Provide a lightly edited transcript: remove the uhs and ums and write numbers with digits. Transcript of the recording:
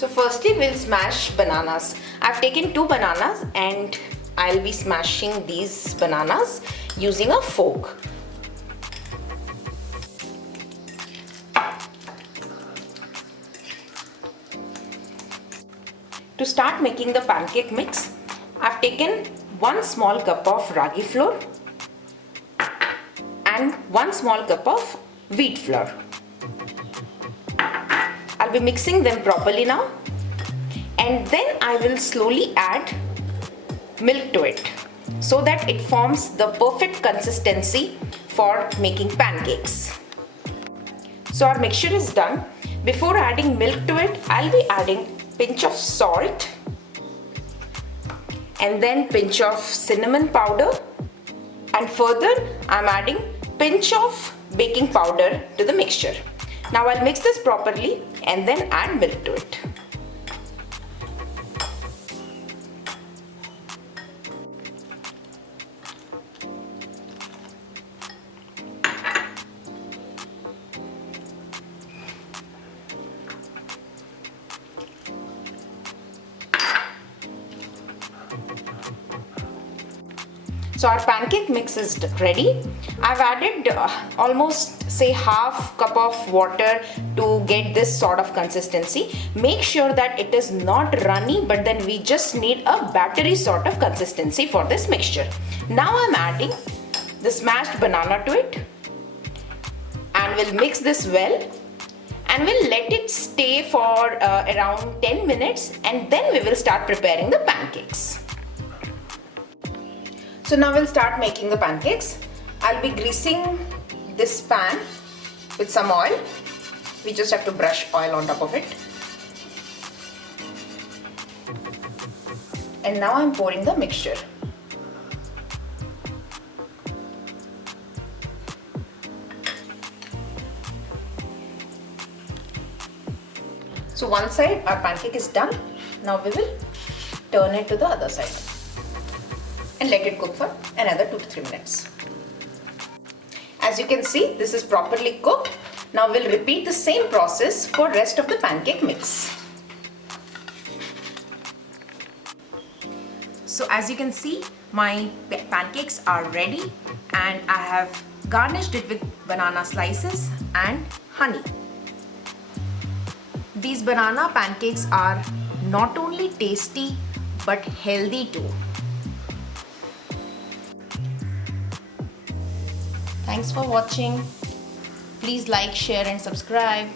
So firstly we'll smash bananas. I've taken 2 bananas and I'll be smashing these bananas using a fork. To start making the pancake mix, I've taken 1 small cup of ragi flour and 1 small cup of wheat flour. I'll be mixing them properly now, and then I will slowly add milk to it so that it forms the perfect consistency for making pancakes. So our mixture is done. Before adding milk to it, I'll be adding pinch of salt and then pinch of cinnamon powder, and further I'm adding pinch of baking powder to the mixture. Now I'll mix this properly and then add milk to it. So our pancake mix is ready. I've added almost say half cup of water to get this sort of consistency. Make sure that it is not runny, but then we just need a battery sort of consistency for this mixture. Now I'm adding the smashed banana to it and we'll mix this well and we'll let it stay for around 10 minutes and then we will start preparing the pancakes. So now we'll start making the pancakes. I'll be greasing this pan with some oil. We just have to brush oil on top of it. And now I'm pouring the mixture. So one side our pancake is done. Now we will turn it to the other side and let it cook for another 2 to 3 minutes. As you can see, this is properly cooked. Now we'll repeat the same process for rest of the pancake mix. So as you can see, my pancakes are ready and I have garnished it with banana slices and honey. These banana pancakes are not only tasty but healthy too. Thanks for watching. Please like, share and subscribe.